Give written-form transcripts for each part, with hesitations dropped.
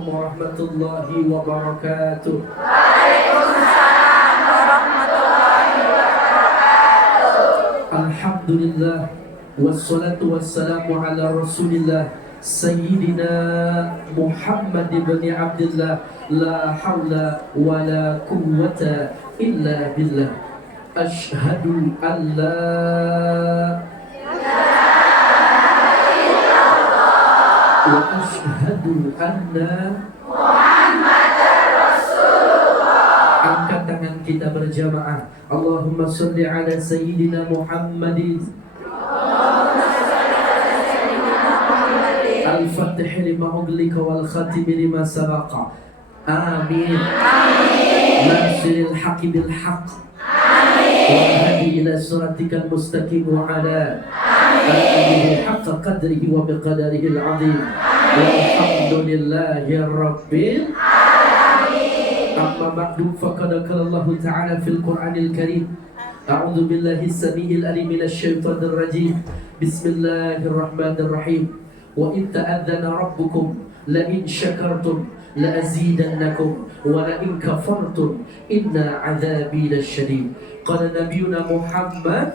Assalamualaikum warahmatullahi wabarakatuh. Waalaikumsalam warahmatullahi wabarakatuh. Alhamdulillah wassalatu wassalamu ala Rasulillah Sayyidina Muhammad ibn Abdullah, la hawla wa la quwwata illa billah. Ashhadu an la wa ashhadu anna Muhammadar Rasulullah. Angkat tangan kita berjamaah. Allahumma sholli ala Sayyidina Muhammadin al-fatih lima uglika wal khatim lima sabaqa. Amin. Nasiril haqi bil haq. Wa hadi ila siratikal mustaqim wa ala alihi haqqa qadrihi wa biqadarihi al-azim. Walhamdulillahi rabbil alamin. Amma ba'du, faqad qala Allah ta'ala fil Qur'anil Karim. A'udzu billahi as-sami'il alim minasy syaithanir rajim. Bismillahirrahmanirrahim. Wa in ta'adzana rabbukum la in syakartum la azidannakum wa la in kafartum inna 'adzabi lasyadid. Qala nabiyuna Muhammad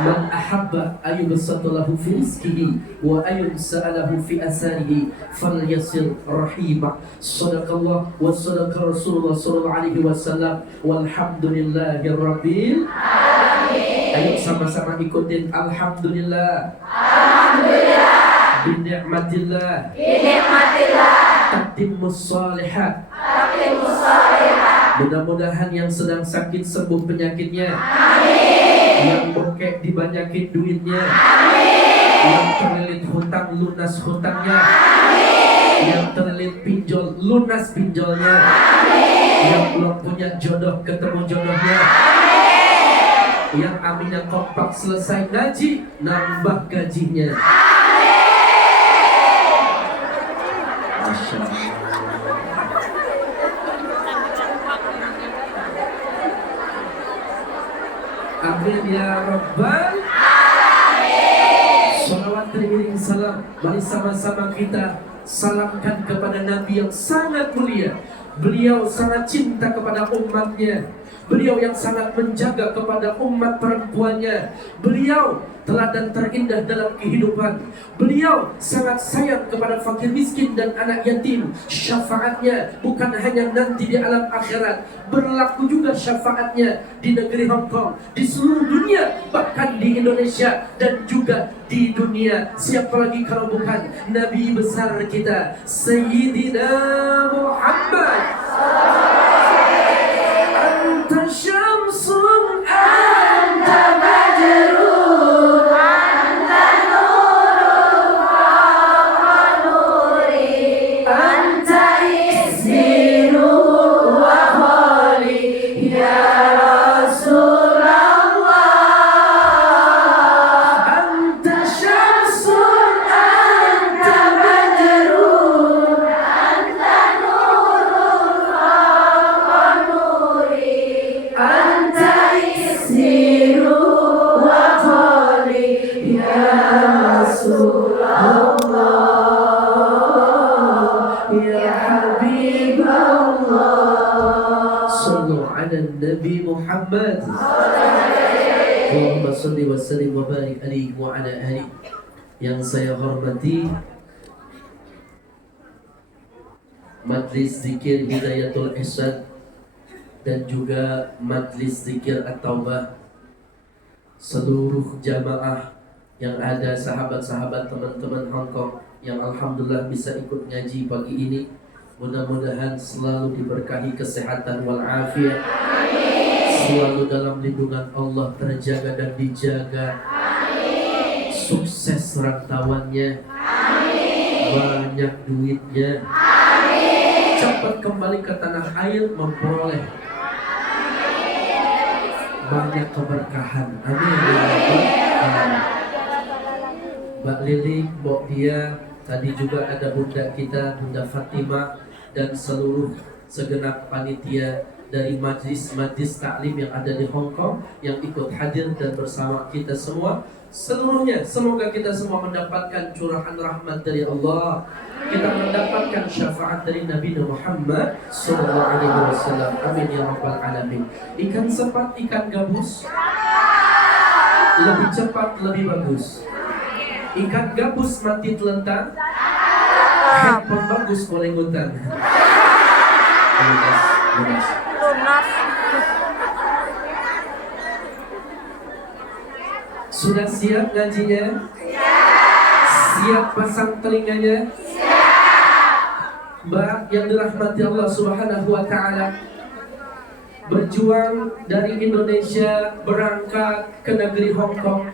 man ahabba ayyubsata lahu fi rizqihi wa ayyumsa'alahu fi asarihi falyasil rahimah. Sadaqallah wa sadaqa Rasulullah sallallahu alaihi wasallam. Walhamdulillahi rabbil alamin. Ayo sama-sama ikutin alhamdulillah. Alhamdulillah. Binikmatillah. Binikmatillah. Tatimmus shalihat. Tatimmus shalihat. Mudah-mudahan yang sedang sakit sembuh penyakitnya. Amin. Yang bokek dibanyakin duitnya. Amin. Yang terlilit hutang lunas hutangnya. Amin. Yang terlilit pinjol lunas pinjolnya. Amin. Yang belum punya jodoh ketemu jodohnya. Amin. Yang aminnya kompak selesai ngaji nambah gajinya. Amin. Masya Allah. Amin ya Rabbal alamin. Salawat teriring salam. Mari sama-sama kita salamkan kepada Nabi yang sangat mulia. Beliau sangat cinta kepada umatnya. Beliau yang sangat menjaga kepada umat perempuannya. Beliau teladan terindah dalam kehidupan. Beliau sangat sayang kepada fakir miskin dan anak yatim. Syafaatnya bukan hanya nanti di alam akhirat, berlaku juga syafaatnya di negeri Hong Kong, di seluruh dunia, bahkan di Indonesia dan juga di dunia. Siapa lagi kalau bukan Nabi besar kita, Sayyidina Muhammad. Anta syamsun anta badrun anta nurun fawqa nuri anta ismiru wa khali ya Rasulullah. Anta syamsun anta badrun anta nurun fawqa nuri anta ismiru wa khali ya Rasulullah ya Habiballah. Sallu ala Nabi Muhammad. Allahumma salli wa sallim wa barik alaihi wa ala alihi. Yang saya hormati Majlis Zikir Hidayatul Ihsan dan juga Majlis Zikir At-Taubah, seluruh jamaah yang ada, sahabat-sahabat teman-teman Hong Kong yang alhamdulillah bisa ikut ngaji pagi ini. Mudah-mudahan selalu diberkahi kesehatan wal afiat, selalu dalam lindungan Allah, terjaga dan dijaga. Sukses rantauannya, banyak duitnya, cepat kembali ke tanah air memperoleh banyak keberkahan. Amin ya Rabbal alamin. Mbak Lili, Mbok Dia, tadi juga ada bunda kita, Bunda Fatimah, dan seluruh segenap panitia dari majlis taklim yang ada di Hong Kong yang ikut hadir dan bersama kita semua. Seluruhnya, semoga kita semua mendapatkan curahan rahmat dari Allah. Kita mendapatkan syafaat dari Nabi Muhammad SAW. Amin ya rabbal alamin. Ikan sepat, ikan gabus, lebih cepat, lebih bagus. Ikan gabus mati telentang, handphone bagus boleh ngutang. Lunas. Sudah siap ngajinya? Siap pasang telinganya? Mbak yang dirahmati Allah Subhanahu wa Ta'ala, berjuang dari Indonesia berangkat ke negeri Hong Kong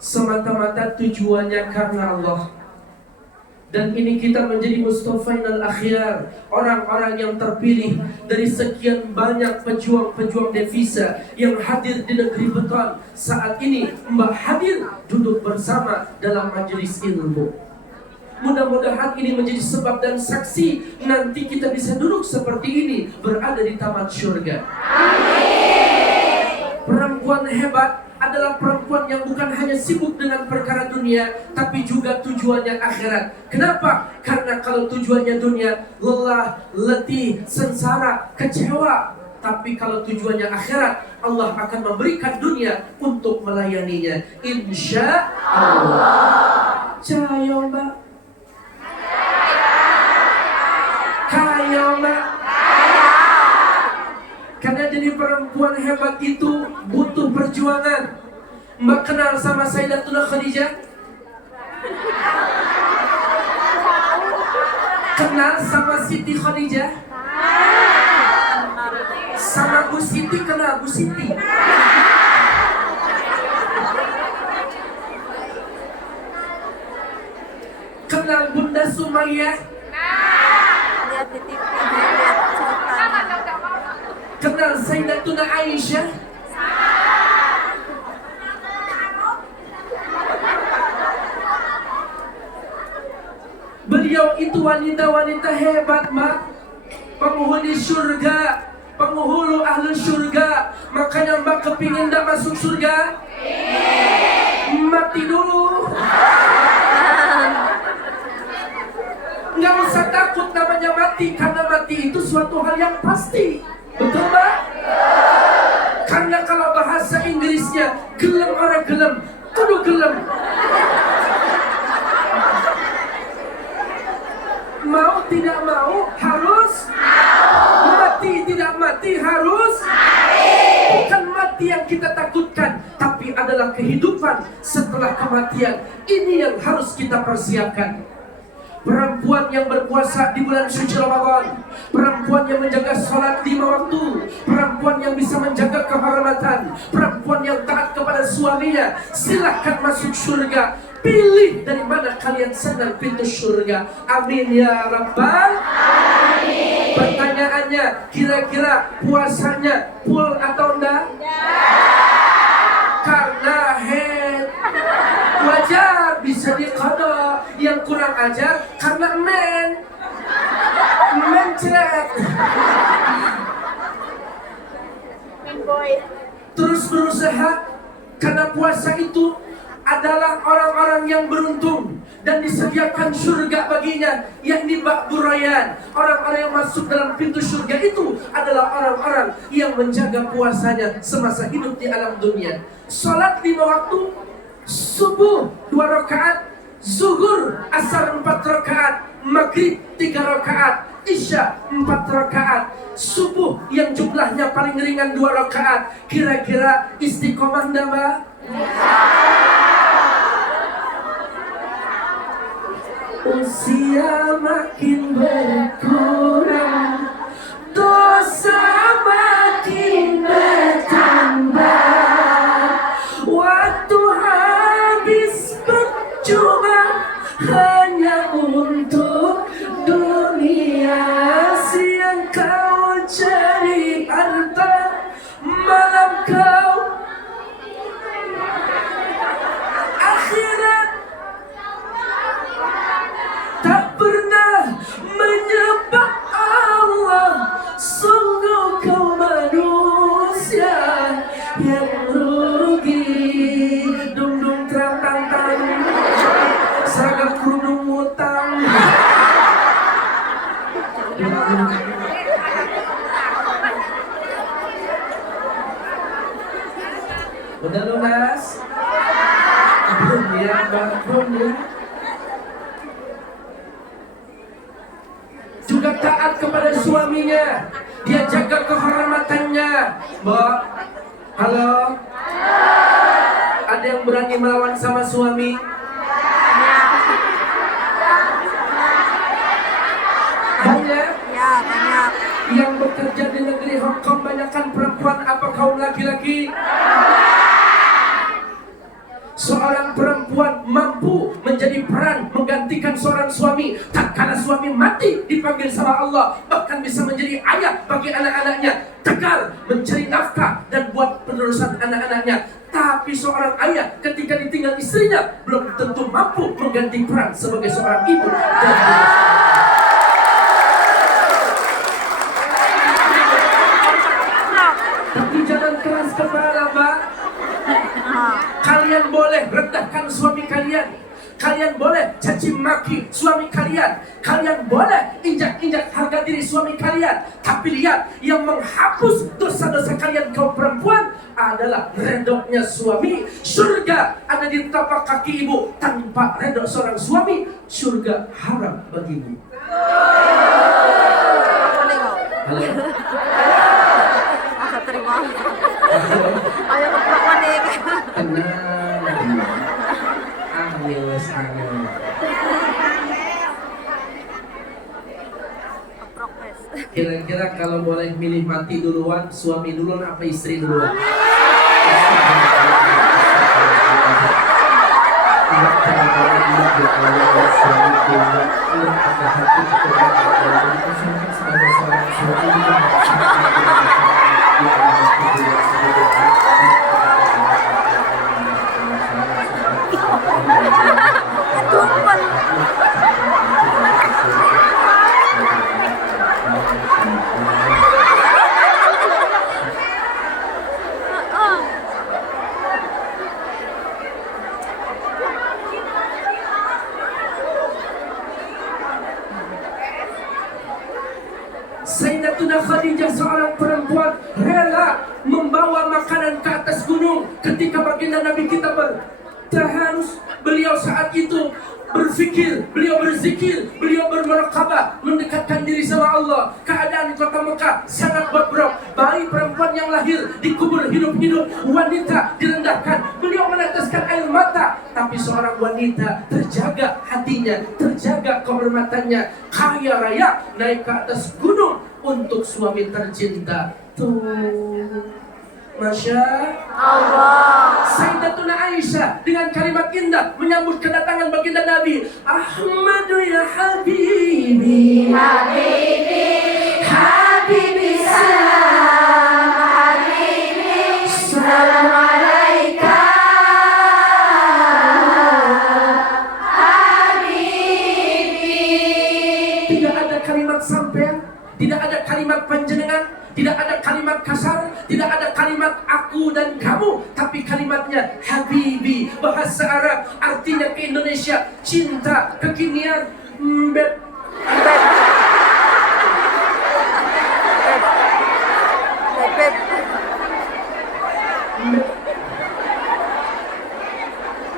semata-mata tujuannya karena Allah. Dan ini kita menjadi Mustafainal Akhyar, orang-orang yang terpilih dari sekian banyak pejuang-pejuang devisa yang hadir di negeri beton. Saat ini Mbak hadir duduk bersama dalam majelis ilmu. Mudah-mudahan ini menjadi sebab dan saksi nanti kita bisa duduk seperti ini, berada di taman surga. Amin. Perempuan hebat adalah perempuan yang bukan hanya sibuk dengan perkara dunia, tapi juga tujuannya akhirat. Kenapa? Karena kalau tujuannya dunia, lelah, letih, sengsara, kecewa. Tapi kalau tujuannya akhirat, Allah akan memberikan dunia untuk melayaninya. Insya Allah. Cahaya Mbak. Kaya Mbak. Karena jadi perempuan hebat itu butuh perjuangan. Mbak kenal sama Sayyidatuna Khadijah? Kenal sama Siti Khadijah? Sama Bu Siti kenal Bu Siti? Kenal Bunda Sumayyah? Lihat di TV, lihat cerita. Kenal Sayyidatuna Aisyah? Beliau itu wanita-wanita hebat, Mak. Penghuni surga, penghulu ahli surga. Makanya Mbak kepingin tak masuk surga? Mati dulu. Nggak usah takut namanya mati, karena mati itu suatu hal yang pasti. Betul Mbak? Karena kalau bahasa Inggrisnya gelem orang gelem, kudu gelem. Mau tidak mau harus mati, tidak mati harus bukan mati yang kita takutkan, tapi adalah kehidupan setelah kematian. Ini yang harus kita persiapkan. Perempuan yang berpuasa di bulan suci Ramadan, perempuan yang menjaga sholat 5 waktu, perempuan yang bisa menjaga kehormatan, perempuan yang taat kepada suaminya, silahkan masuk surga. Pilih dari mana kalian sedang pintu surga. Amin ya Rabbal Alamin. Pertanyaannya, kira-kira puasanya full atau enggak? Karena head wajar bisa diqada. Yang kurang ajar karena mencret. Terus berusaha, karena puasa itu adalah orang-orang yang beruntung dan disediakan surga baginya, yakni Bak Burayan. Orang-orang yang masuk dalam pintu surga itu adalah orang-orang yang menjaga puasanya semasa hidup di alam dunia. Salat 5 waktu, subuh 2 rakaat, zuhur asar 4 rakaat, maghrib 3 rakaat, isya 4 rakaat, subuh yang jumlahnya paling ringan 2 rakaat. Kira-kira istiqomah enggak, Mbak? Usia makin berkurang, dosa makin bertambah, waktu habis percuma hanya untuk dunia. Siang kau cari harta, malam kau akhirat tak pernah menyembah Allah. Sungguh kau Udah lunas? Belum ya, belum ya. Juga taat kepada suaminya. Dia jaga kehormatannya. Mbak, halo? Ada yang berani melawan sama suami? Banyak. Ya, banyak. Yang bekerja di negeri Hong Kong banyakkan perempuan apa kaum laki-laki? Seorang perempuan mampu menjadi peran menggantikan seorang suami. Tak kala suami mati dipanggil sama Allah, bahkan bisa menjadi ayah bagi anak-anaknya, tegal mencari nafkah dan buat penerusan anak-anaknya. Tapi seorang ayah ketika ditinggal istrinya belum tentu mampu mengganti peran sebagai seorang ibu dan tapi jangan keras kepala, Mbak. Kalian boleh rendahkan suami kalian. Kalian boleh caci maki suami kalian. Kalian boleh injak-injak harga diri suami kalian. Tapi lihat, yang menghapus dosa-dosa kalian kaum perempuan adalah redoknya suami. Surga ada di tapak kaki ibu. Tanpa redok seorang suami, surga haram bagimu. Halo. Masa terima. Ayo keplak maning. Tenang. Angel. Keplak wes. Kira-kira kalau boleh milih mati duluan, suami duluan apa istri duluan? Tumpal. Sayyidatuna Khadijah seorang perempuan rela membawa makanan ke atas gunung ketika baginda Nabi kita bertaharus. Beliau saat itu berfikir, beliau berzikir, beliau bermurakabah, mendekatkan diri sama Allah. Keadaan kota Mekah sangat bobrok. Bayi perempuan yang lahir dikubur hidup-hidup, wanita direndahkan. Beliau meneteskan air mata, tapi seorang wanita terjaga hatinya, terjaga kehormatannya, kaya raya, naik ke atas gunung untuk suami tercinta. Tuh, Masya Allah. Sayyidatuna Aisyah dengan kalimat indah menyambut kedatangan baginda Nabi. Ahmadu ya Habibi, Habibi, Habibi salam, Habibi salam alaika, Habibi. Tidak ada kalimat sampean, tidak ada kalimat panjenengan, tidak ada kalimat kasar, tidak ada kalimat aku dan kamu, tapi kalimatnya Habibi, bahasa Arab, artinya ke Indonesia cinta, kekinian, mbet.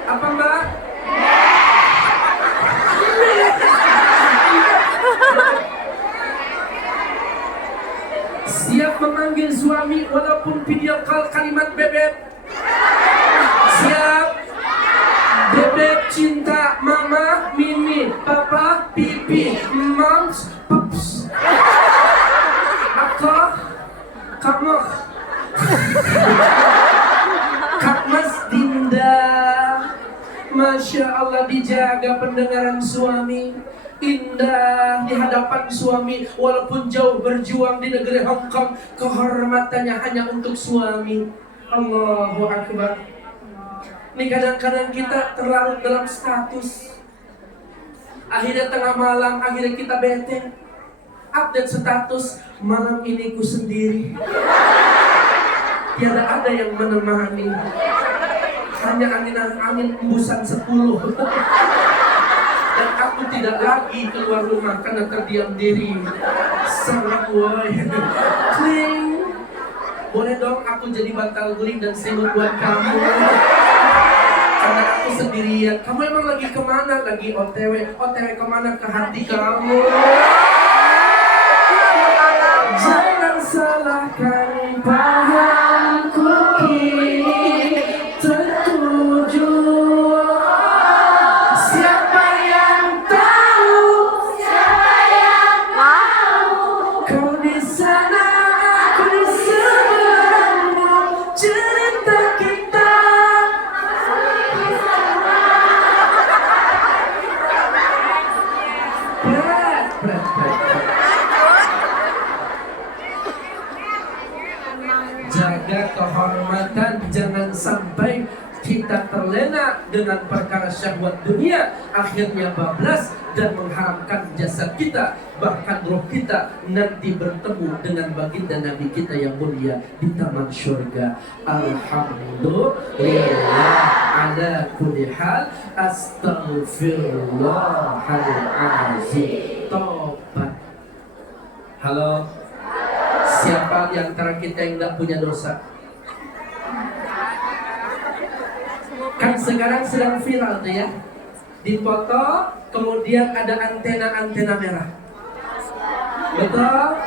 Apa Mbak? Siap memanggil suami walaupun video call kalimat bebek. Siap. Bebek cinta, mama, mimi, papa, pipi, moms, pups. Aku, kamu, Kak Mas Dinda. Masya Allah, dijaga pendengaran suami. Indah di hadapan suami, walaupun jauh berjuang di negeri Hong Kong, kehormatannya hanya untuk suami. Allahu Akbar. Ini kadang-kadang kita terlarut dalam status. Akhirnya tengah malam, akhirnya kita bete. Update status, malam ini ku sendiri. Tiada ada yang menemani. Hanya angin embusan 10. Dan aku tidak lagi keluar rumah karena terdiam diri. Sangat woi. Kling. Boleh dong aku jadi bantal guling dan selimut buat kamu. Karena aku sendirian. Kamu emang lagi kemana? Lagi OTW. OTW kemana? Ke hati kamu. Jangan salahkan pahamku kini tertuju. Siapa yang tahu? Siapa yang mau? Kau di sana, aku di sebelahmu. Cerita kita jaga kehormatan, jangan sampai kita terlena dengan perkara syahwat dunia, akhirnya bablas dan mengharamkan jasad kita, bahkan roh kita nanti bertemu dengan baginda Nabi kita yang mulia di taman syurga. Alhamdulillah ala kulli hal, astaghfirullahaladzim. Tobat. Halo, siapa di antara kita yang tidak punya dosa? Kan sekarang sedang viral tuh ya, dipoto kemudian ada antena-antena merah. Betul?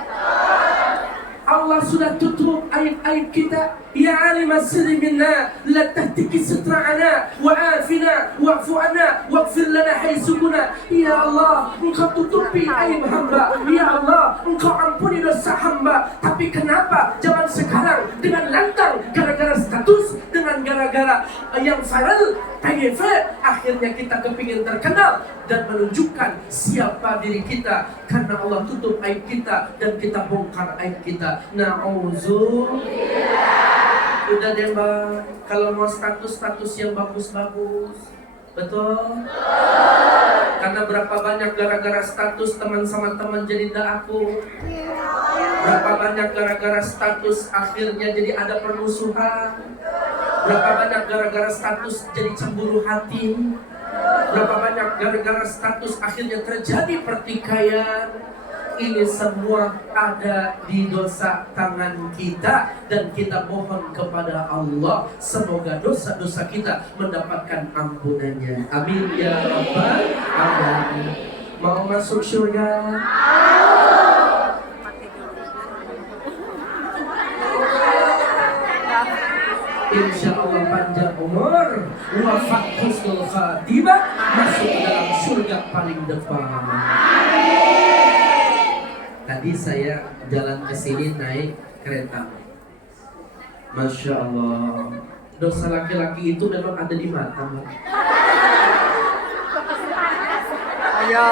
Allah sudah tutup aib-aib kita. Ya alimas sirri minna la tahtiki sitra'ana wa afina wa'fu anna waghfir lana haitsu kunna. Ya Allah, Engkau tutupi aib hamba. Ya Allah, Engkau ampuni dosa hamba. Tapi kenapa zaman sekarang dengan lantang gara-gara status, dengan gara-gara yang viral PGV, akhirnya kita kepingin terkenal dan menunjukkan siapa diri kita karena Allah tutup aib kita dan kita bongkar aib kita. Na'udzubillah. Udah deh mbak, kalau mau status yang bagus-bagus, betul? Karena berapa banyak gara-gara status teman sama teman jadi ndak aku. Berapa banyak gara-gara status akhirnya jadi ada permusuhan. Berapa banyak gara-gara status jadi cemburu hati. Berapa banyak gara-gara status akhirnya terjadi pertikaian. Ini semua ada di dosa tangan kita dan kita mohon kepada Allah semoga dosa-dosa kita mendapatkan ampunannya. Amin ya rabbal alamin. Mau masuk surga? Insya Allah panjang umur, wafat husnul khatimah, masuk ke dalam surga paling depan. Tadi saya jalan ke sini naik kereta. Masya Allah, dosa laki-laki itu memang ada di mata, Mbak. Ayo.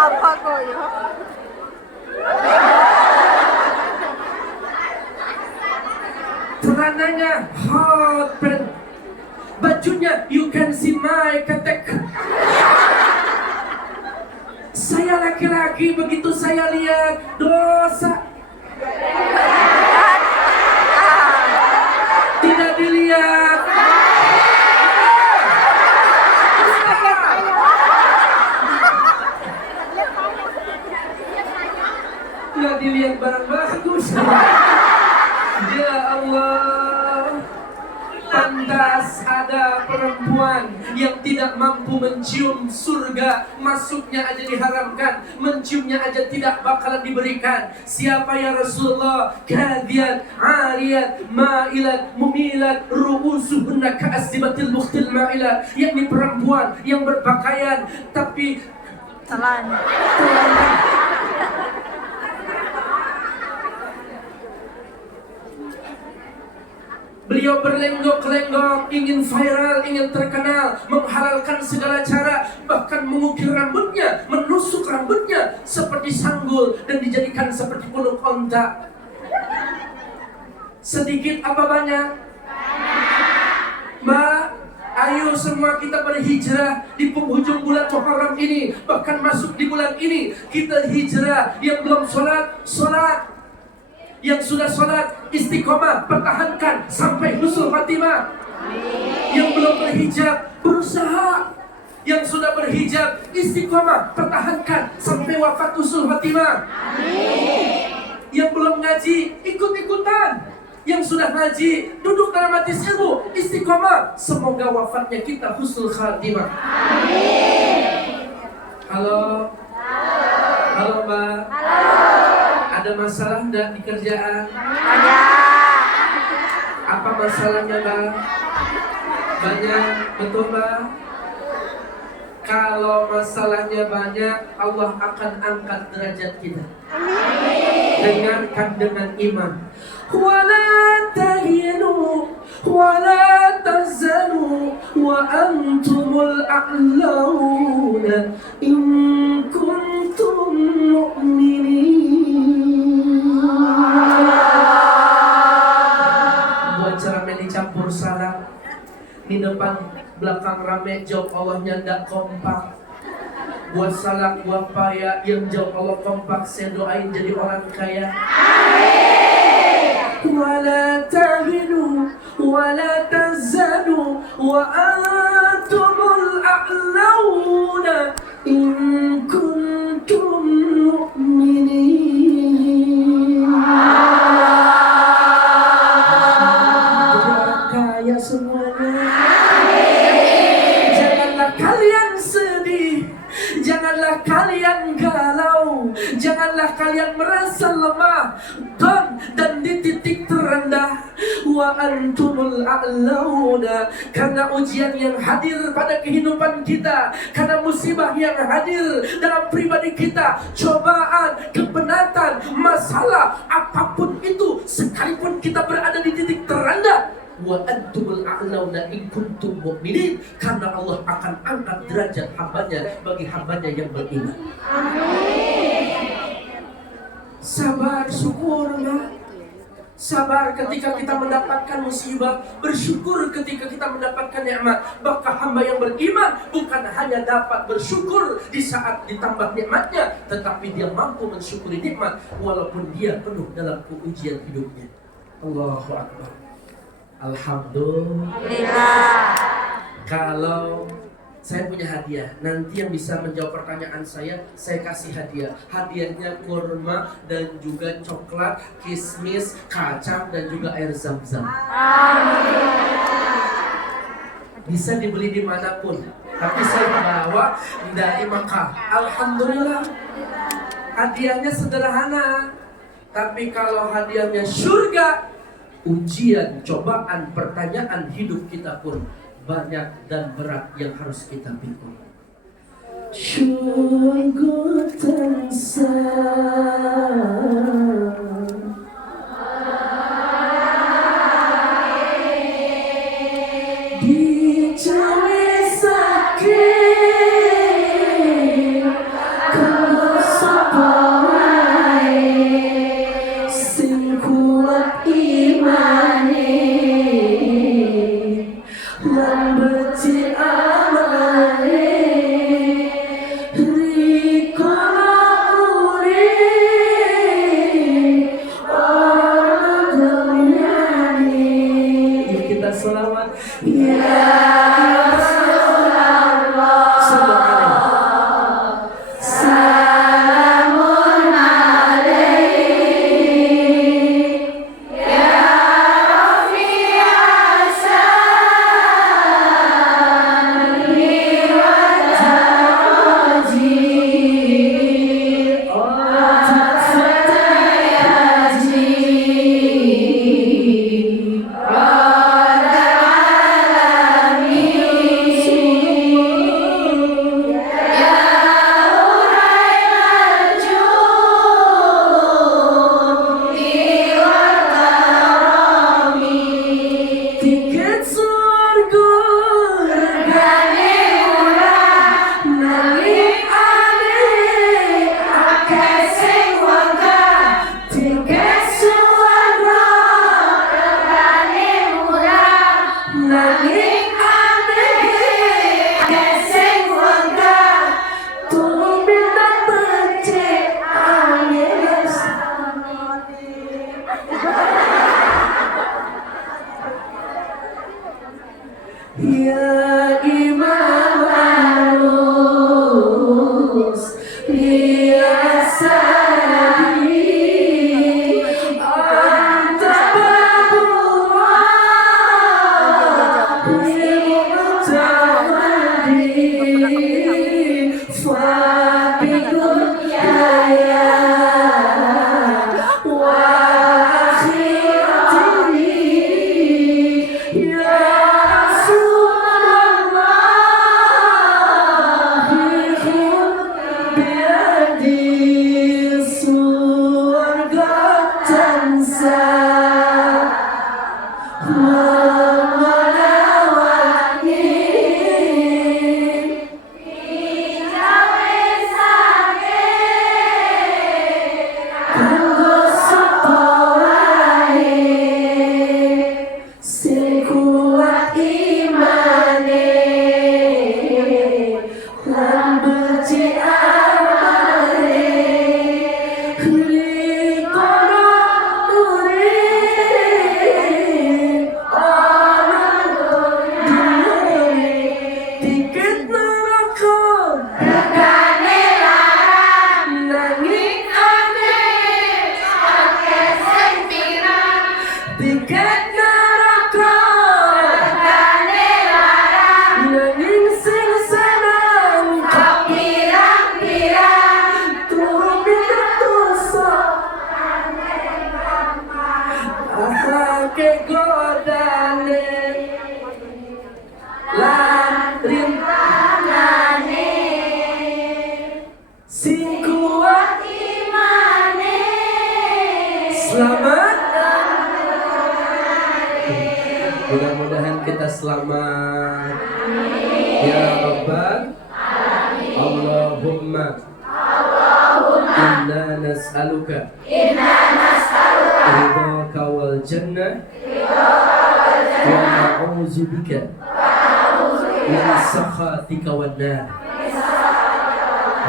Apa kok ya? Celananya hot pants, bajunya you can see my ketek. Saya laki-laki, begitu saya lihat dosa tidak dilihat. Nggak dilihat barang bagus. Ya Allah, pantas ada perempuan yang tidak mampu mencium surga, masuknya aja diharamkan, menciumnya aja tidak bakalan diberikan. Siapa ya Rasulullah? Kadiyat, ariyat, ma'ilat, mumilat, ru'usuhunna ka'asibatil mukhtil ma'ilat, yakni perempuan yang berpakaian tapi Telan. Beliau berlenggok-lenggok, ingin viral, ingin terkenal, menghalalkan segala cara, bahkan mengukir rambutnya, menusuk rambutnya seperti sanggul dan dijadikan seperti punuk onta. Sedikit apa banyak? Mbak, Ayo semua kita berhijrah di penghujung bulan Muharram ini, bahkan masuk di bulan ini. Kita hijrah. Yang belum sholat, sholat. Yang sudah sholat, istiqomah, pertahankan sampai husnul khatimah. Yang belum berhijab, berusaha. Yang sudah berhijab, istiqomah, pertahankan sampai wafat husnul khatimah. Yang belum ngaji, ikut-ikutan. Yang sudah ngaji, duduk dalam majelis ilmu, istiqomah. Semoga wafatnya kita husnul khatimah. Halo. Halo Mbak. Ada masalah enggak di kerjaan? Ada. Apa masalahnya Mbak? Banyak, betul Mbak? Kalau masalahnya banyak, Allah akan angkat derajat kita. Dengarkan dengan iman. Wala tahinu wala tahzanu wa antumul a'launa in kuntum mu'minin. Buat ceramah dicampur salah, di depan belakang rame, jawab Allahnya ndak kompak. Buat salak, buat paya, yang jawab Allah kompak, saya doain jadi orang kaya. Wala tahinu wala tahzanu wa antumul a'launa in kuntum mu'minin. Jadi kaya semuanya. Janganlah kalian sedih, janganlah kalian galau, janganlah kalian merasa lemah dan di titik terendah. Wa antumul a'launa, karena ujian yang hadir pada kehidupan kita, karena musibah yang hadir dalam pribadi kita, cobaan, kepenatan, masalah, apapun itu, sekalipun kita berada di titik terendah, wa antumul a'launa in kuntum mu'minin, karena Allah akan angkat derajat hambanya bagi hambanya yang beriman. Sabar, syukur ya. Sabar ketika kita mendapatkan musibah, bersyukur ketika kita mendapatkan nikmat. Maka hamba yang beriman bukan hanya dapat bersyukur di saat ditambah nikmatnya, tetapi dia mampu mensyukuri nikmat walaupun dia penuh dalam ujian hidupnya. Allahu Akbar. Alhamdulillah. Kalau saya punya hadiah, nanti yang bisa menjawab pertanyaan saya kasih hadiah. Hadiahnya kurma dan juga coklat, kismis, kacang dan juga air zam-zam. Bisa dibeli dimanapun, tapi saya bawa dari Makkah. Alhamdulillah. Hadiahnya sederhana, tapi kalau hadiahnya surga, ujian, cobaan, pertanyaan hidup kita pun banyak dan berat yang harus kita pikul. Sungguh tansah dicawe sakit, kalau sapa wae sing kuat imane, lambat amale rikala urip fi dunyaya wa akhirati ya Rasulullah biadi surga tansa sekuat imane lan benci amale rikono murid orang dunia tiket neraka regane larang nanging aneh ake sing pirang tiket neraka regane larang nanging sing seneng kapirang-pirang tumit dosa ake godane lan rintanane sing kuat imane selamat. Mudah-mudahan kita selamat ya Rabbal Allahumma inna nas'aluka ridhaka wal jannah wa na'udzu bika min sakhatika wan nar.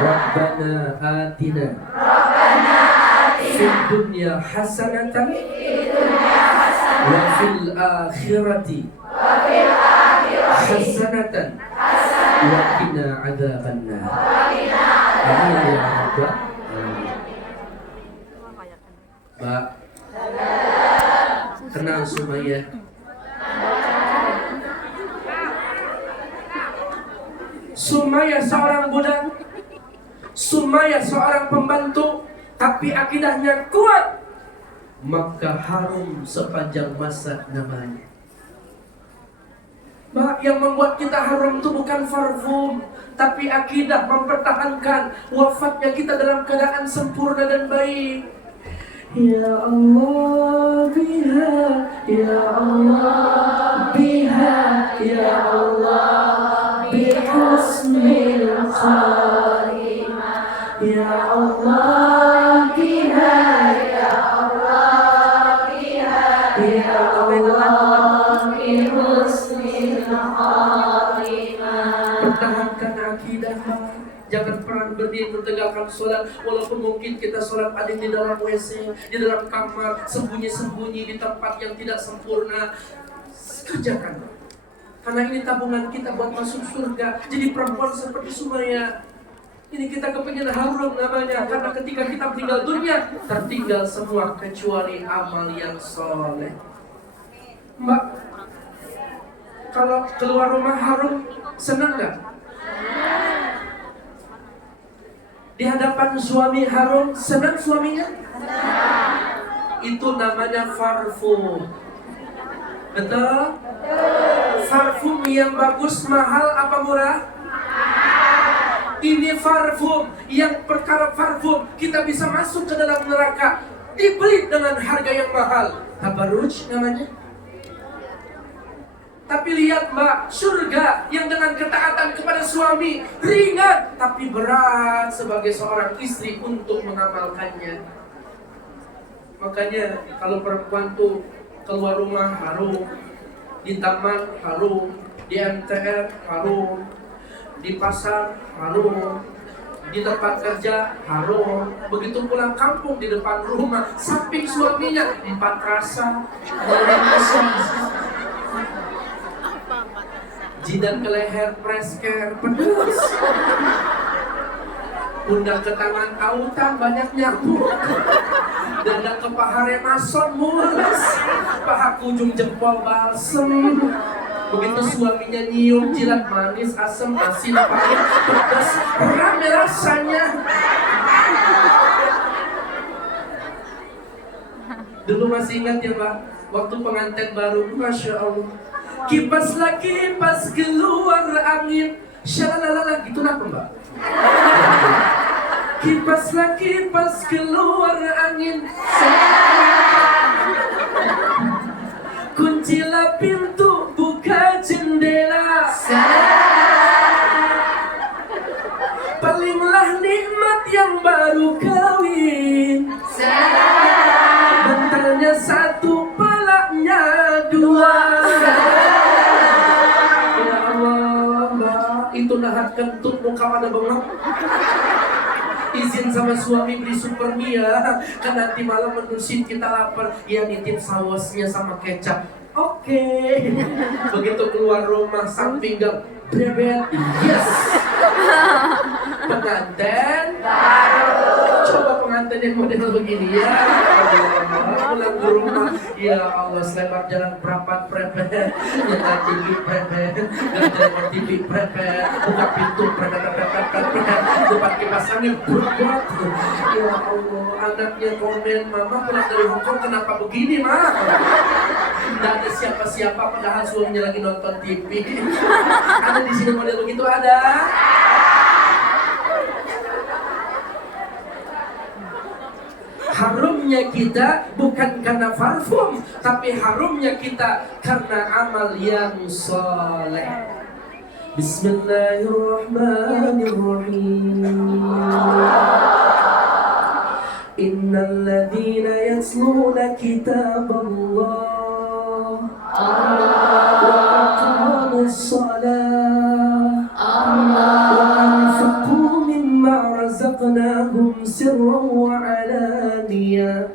Rabbana atina fid dunya hasanatan wa fil akhirati hasanatan wa qina adzabannar. Amin ya rabbal alamin. Mbak, kenal Sumaya? Sumaya seorang budak, Sumaya seorang pembantu, tapi akidahnya kuat, maka harum sepanjang masa namanya. Mbak, yang membuat kita harum itu bukan parfum, tapi akidah mempertahankan wafatnya kita dalam keadaan sempurna dan baik. Ya Allah biha, ya Allah biha, ya Allah bihusnil khatimah, ya Allah biha, ya Allah biha, ya Allah bihusnil khatimah. Pertahankan akidah. Jangan pernah berdiri menegakkan sholat, walaupun mungkin kita sholat ada di dalam WC, di dalam kamar, sembunyi-sembunyi di tempat yang tidak sempurna. Kerjakan, karena ini tabungan kita buat masuk surga. Jadi perempuan seperti Sumaya ini kita kepingin harum namanya, karena ketika kita meninggal dunia tertinggal semua kecuali amal yang soleh. Mbak, kalau keluar rumah harum, senang nggak? Di hadapan suami harum, senang suaminya? Itu namanya parfum. Betul? Parfum yang bagus mahal apa murah? Ini parfum yang perkara parfum kita bisa masuk ke dalam neraka, dibeli dengan harga yang mahal. Tabarruj namanya. Tapi lihat Mbak, surga yang dengan ketaatan kepada suami ringan, tapi berat sebagai seorang istri untuk mengamalkannya. Makanya kalau perempuan tuh keluar rumah harum, di taman harum, di MTR harum, di pasar harum, di tempat kerja harum, begitu pulang kampung di depan rumah, samping suaminya 4 rasa, jidat ke leher, presker, pedas. Pundak ke tangan autan, banyak nyamuk. Dada ke paha remason, mulus. Paha ke ujung jempol balsem. Begitu suaminya nyium, jilat, manis, asam, asin, pahit, pedas, rame rasanya. Dulu masih ingat ya Pak, waktu pengantin baru, Masya Allah, kipas lagi pas keluar angin, syalalala, gitu apa Mbak? Kipas lagi pas keluar angin, kuncilah pintu, buka jendela, palinglah nikmat yang baru kawin, bantalnya satu, palaknya dua. Ya Allah, Mbak, itu nahat kentut muka pada bengong. Izin sama suami beli super mie ya, kan nanti malam menusin kita lapar. Ya nitip sausnya sama kecap. Oke. Begitu keluar rumah sang pinggang brebet. Yes. Pengantin baru. Coba pengantin yang model begini ya. Pulang ke rumah, ya Allah, selebar jalan perapat prepet, jalan tinggi prepet, jalan tinggi prepet, buka pintu prepet, depan kipas angin berbuat. Ya Allah, anaknya komen, mama pulang dari Hongkong kenapa begini mah? Tidak ada siapa-siapa padahal suaminya lagi nonton TV. Ada di sini model begitu ada? Harumnya kita bukan karena parfum, tapi harumnya kita karena amal yang soleh. Bismillahirrahmanirrahim. Innal ladzina yatluna kitaballah wa aqamus shalah wa anfaqu mimma razaqnahum sirran wa alaniyah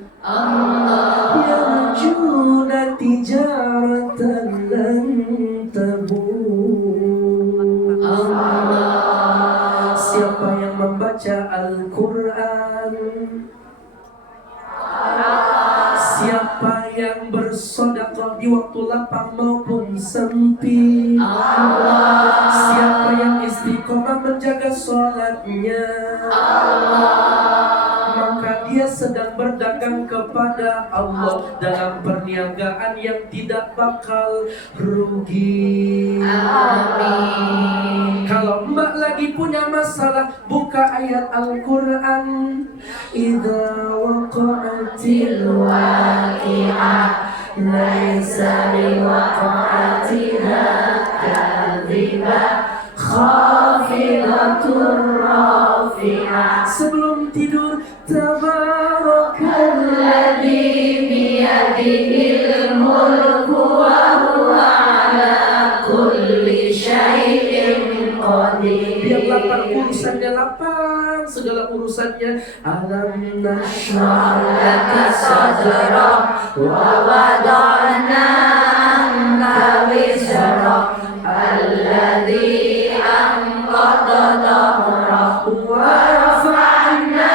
yarjuna tijaratan lan tabur. Siapa yang membaca Al-Quran, siapa yang bersedekah di waktu lapang maupun sempit, siapa yang istiqomah menjaga sholatnya, maka dia sedang berdagang kepada Allah dalam perniagaan yang tidak bakal rugi. Amin. Kalau Mbak lagi punya masalah, buka ayat Al-Quran. Idza waqa'atil waqi'ah laisa liwaqa'atiha kadhibah khafidatur rafi'ah. Sebelum tidur, tabarakalladzi biyadihil mulku wa huwa ala kulli syai'in qadir. Biar lapang urusannya lapang, segala urusannya. Alam nashrah laka sadrak wa wada'na anka wizrak alladzi anqadha dhahrak wa rafa'na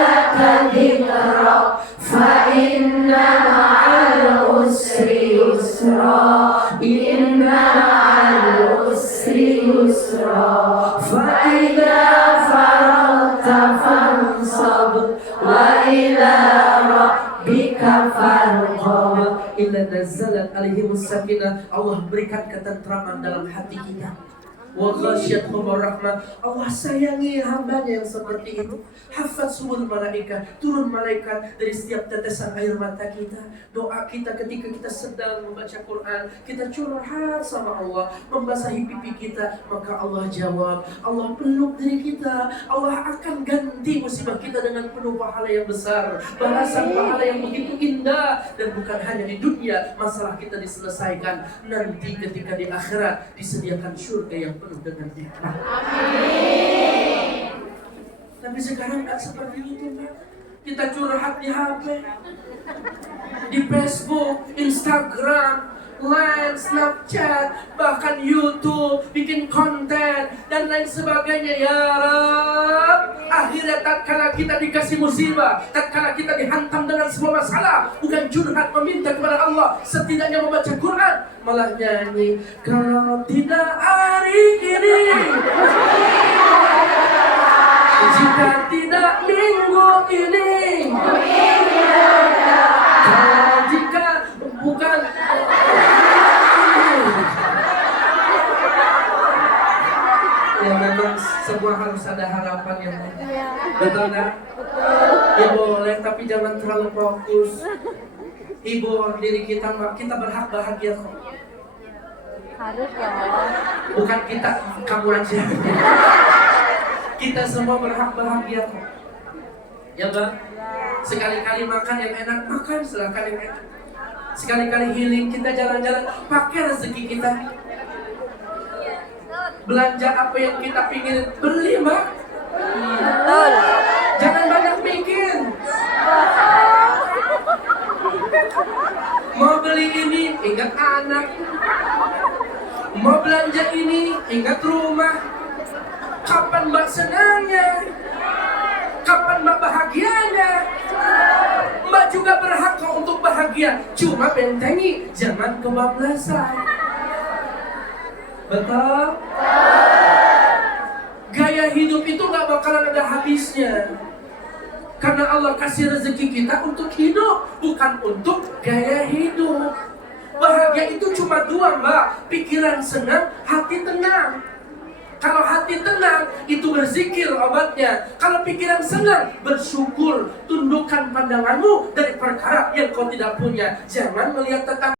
laka dhikrak fa inna ma'al usri yusra inna ma'al usri yusra fa idza faragta fansab wa ila rabbika farghab. Illa nazzalat alaihimus sakinah. Allah berikan ketentraman dalam hati kita. Wa ghasyiyatuhum rahmah. Allah sayangi hambanya yang seperti itu. Hafazhumul malaikah, turun malaikat dari setiap tetesan air mata kita. Doa kita ketika kita sedang membaca Quran, kita curhat sama Allah, membasahi pipi kita, maka Allah jawab, Allah peluk diri kita. Allah akan ganti musibah kita dengan penuh pahala yang besar, balasan pahala yang begitu indah. Dan bukan hanya di dunia masalah kita diselesaikan, nanti ketika di akhirat disediakan surga yang penuh dengan nikmat. Amin. Tapi sekarang tak seperti itu, Pak. Kita curhat di HP, di Facebook, Instagram, Line, Snapchat, bahkan YouTube, bikin konten dan lain sebagainya. Ya Rab, akhirat Anda tatkala kita dikasih musibah, tatkala kita dihantam dengan sebuah masalah, bukan curhat meminta kepada Allah, setidaknya membaca Quran, malah nyanyi. Kalau tidak hari ini, jika tidak minggu ini, kalau jika bukan ya memang semua harus ada harapan ya. Betul nggak? Ya boleh, tapi jangan terlalu fokus. Ibu, diri kita berhak bahagia kok. Harus ya, Bos. Bukan kita, kamu aja. Kita semua berhak bahagia kok. Ya Bang? Sekali-kali makan yang enak, makan silakan yang enak. Sekali-kali healing, kita jalan-jalan, pakai rezeki kita. Belanja apa yang kita pingin, beli Mbak. Betul. Jangan banyak mikir. Mau beli ini, ingat anak. Mau belanja ini, ingat rumah. Kapan Mbak senangnya? Kapan Mbak bahagianya? Mbak juga berhak kok untuk bahagia. Cuma bentengi, jangan kebablasan. Betul? Gaya hidup itu gak bakalan ada habisnya. Karena Allah kasih rezeki kita untuk hidup, bukan untuk gaya hidup. Bahagia itu cuma dua Mbak, pikiran senang, hati tenang. Kalau hati tenang, itu berzikir obatnya. Kalau pikiran senang, bersyukur. Tundukkan pandanganmu dari perkara yang kau tidak punya. Jangan melihat tetangga.